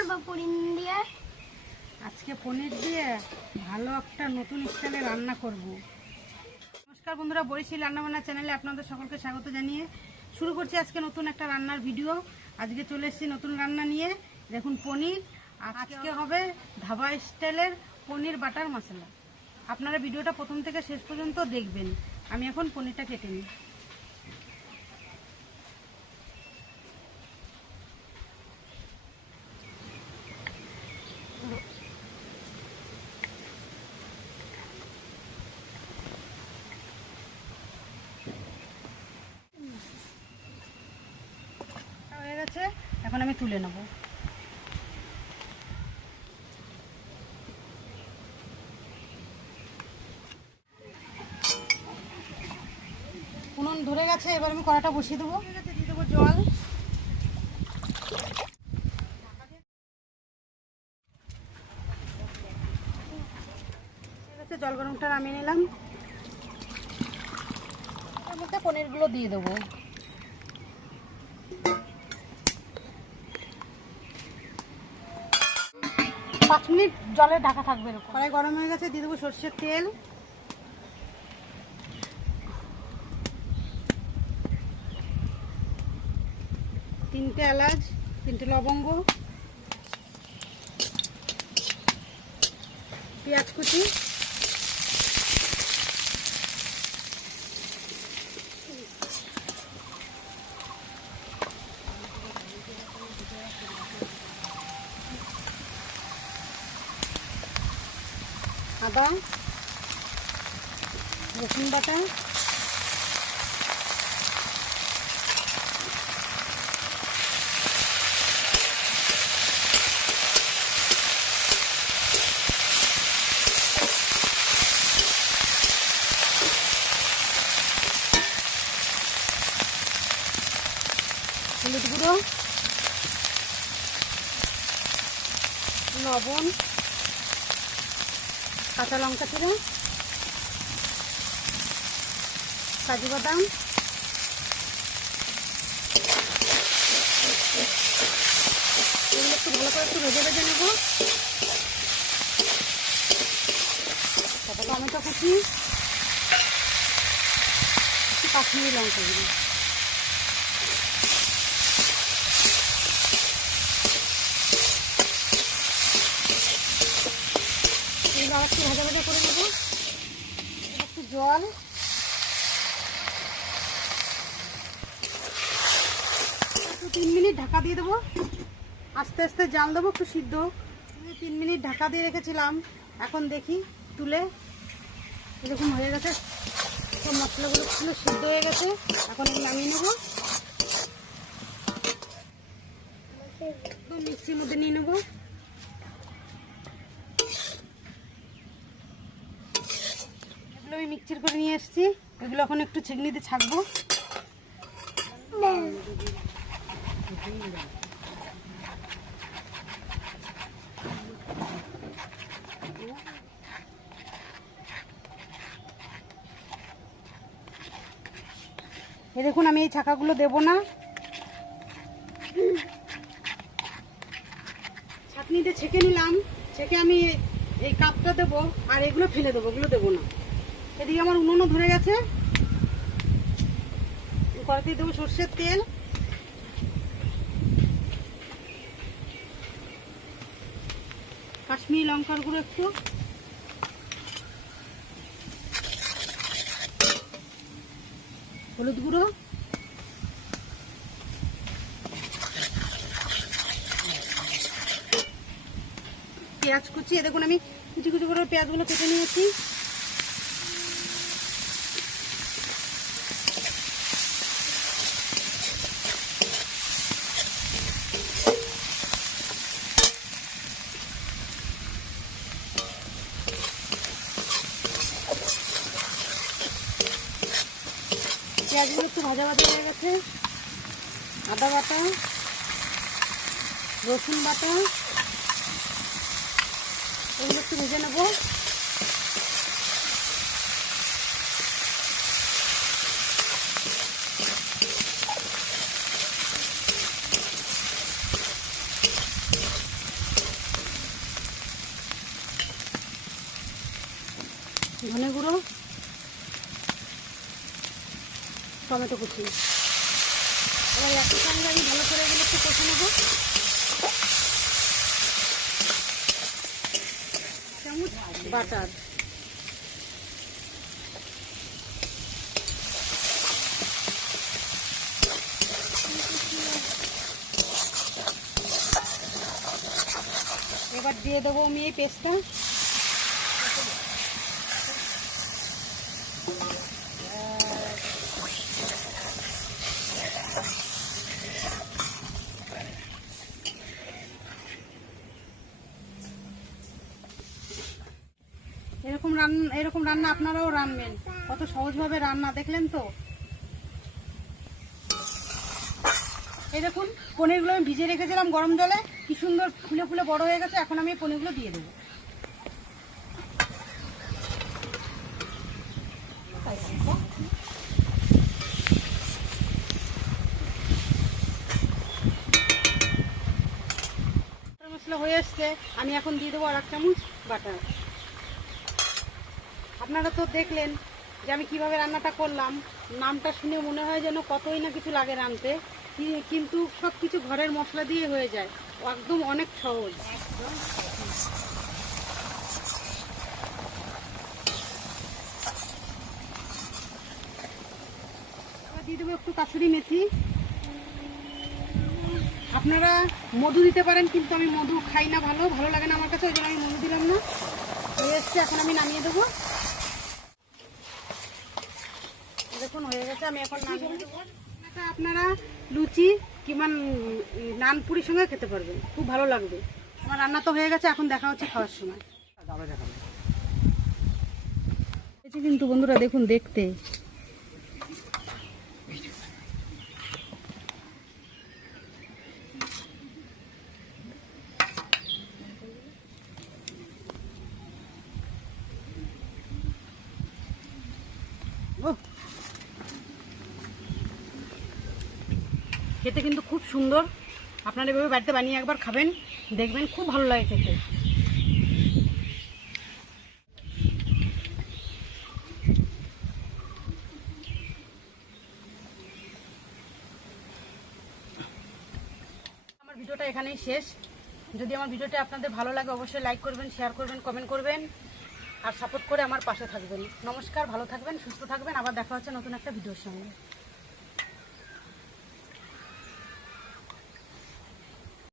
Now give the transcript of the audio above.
করব পনির দিয়ে? আজকে পনির দিয়ে ভালো একটা নতুন স্টাইলে রান্না করব। নমস্কার বন্ধুরা, বরিশাল রান্নাবান্না চ্যানেলে আপনাদের সকলকে স্বাগত জানিয়ে শুরু করছি আজকে নতুন একটা রান্নার ভিডিও। আজকে চলে এসেছি নতুন রান্না নিয়ে। দেখুন পনির, আজকে হবে ধাবা স্টাইলের পনির বাটার মশলা। আপনারা ভিডিওটা প্রথম থেকে শেষ পর্যন্ত দেখবেন। আমি এখন পনিরটা কেটে নিই। হয়ে গেছে, এখন আমি তুলে নেব। উনুন ধরে গেছে, এবার আমি কড়াটা বসিয়ে দেবো। দিয়ে দেবো জল। জল গরমটা নামিয়ে নিলাম। এর মধ্যে পনিরগুলো দিয়ে দেবো। 5 মিনিট জলে ঢাকা থাকবে। কড়াই গরম হয়ে গেছে, দিয়ে দেবো সরষের তেল, তিনটে এলাচ, 3টে লবঙ্গ, পেঁয়াজ কুচি, আদা, রসুন বাটা, হলুদ গুঁড়ো, লবণ, কাঁচা লঙ্কা চিরা, কাজু বাদাম, এগুলো একটু ভালো করে একটু ভেজে ভেজে নেব। তারপর টমেটো কুচি, একটু কাশ্মীরি লঙ্কা গুঁড়ো, এগুলো আর একটু ভাজা ভাজা করে নেব। একটু জল, একটু 3 মিনিট ঢাকা দিয়ে দেবো। আস্তে আস্তে জাল দেবো, একটু সিদ্ধ। 3 মিনিট ঢাকা দিয়ে রেখেছিলাম, এখন দেখি তুলে। এরকম হয়ে গেছে, সব মশলাগুলো ছিল সিদ্ধ হয়ে গেছে। এখন আমি নামিয়ে নেব, একদম মিক্সির মধ্যে নিয়ে নেব। এগুলো আমি মিক্সির করে নিয়ে এসেছি, এগুলো এখন একটু ছেঁকনিতে ছাকবো। এই দেখুন, আমি এই ছাকাগুলো দেবো না, ছাঁকনিতে ছেঁকে নিলাম। ছেঁকে আমি এই কাপটা দেবো, আর এগুলো ফেলে দেবো, এগুলো দেবো না। এদিকে আমার উনুনও ধরে গেছে, কড়াইতে দেবো সর্ষের তেল, কাশ্মীরি লঙ্কার গুঁড়ো একটু, হলুদ গুঁড়ো, পেঁয়াজ কুচি। দেখুন আমি কুচি কুচি করে পেঁয়াজগুলো কেটে নিয়েছি। পেঁয়াজগুলো একটু ভাজা ভাজা হয়ে গেছে। আদা বাটা, রসুন বাটা, এগুলো একটু ভেজে নেব। ধনে গুঁড়ো, টমেটো কুচি। এবার একসঙ্গে আমি ভালো করে এগুলো একটু কষে নেবো। চামচ বাটার, এবার দিয়ে দেবো আমি এই পেস্টটা। এরকম রান্না আপনারাও রান্নবেন, কত সহজভাবে রান্না, দেখলেন তো। এই দেখুন পনিরগুলো আমি ভিজিয়ে রেখেছিলাম গরম জলে, কি সুন্দর ফুলে ফুলে বড় হয়ে গেছে। এখন আমি পনিরগুলো দিয়ে দেবো। মশলা হয়ে আসছে, আমি এখন দিয়ে দেবো আর 1 চামচ বাটার। আপনারা তো দেখলেন যে আমি কিভাবে রান্নাটা করলাম। নামটা শুনে মনে হয় যেন কতই না কিছু লাগে রাঁধতে, কিন্তু সব কিছু ঘরের মশলা দিয়ে হয়ে যায়, একদম অনেক সহজ। এবার দিয়ে দেবো একটু কাসুরি মেথি। আপনারা মধু দিতে পারেন, কিন্তু আমি মধু খাই না, ভালো লাগে না আমার কাছে, ওই জন্য আমি মধু দিলাম না। হয়ে এসছে, এখন আমি নামিয়ে দেবো। দেখুন হয়ে গেছে, আমি এখন নামিয়ে দেবো। আপনারা লুচি কিংবা নান পুরির সঙ্গে খেতে পারবেন, খুব ভালো লাগবে। আমার রান্না তো হয়ে গেছে, এখন দেখা হচ্ছে খাওয়ার সময়। কিন্তু বন্ধুরা দেখুন দেখতে, খেতে কিন্তু খুব সুন্দর। আপনারা এভাবে বাড়িতে বানিয়ে একবার খাবেন, দেখবেন খুব ভালো লাগে খেতে। আমার ভিডিওটা এখানেই শেষ। যদি আমার ভিডিওটা আপনাদের ভালো লাগে অবশ্যই লাইক করবেন, শেয়ার করবেন, কমেন্ট করবেন আর সাপোর্ট করে আমার পাশে থাকবেন। নমস্কার, ভালো থাকবেন, সুস্থ থাকবেন। আবার দেখা হচ্ছে নতুন একটা ভিডিওর সঙ্গে।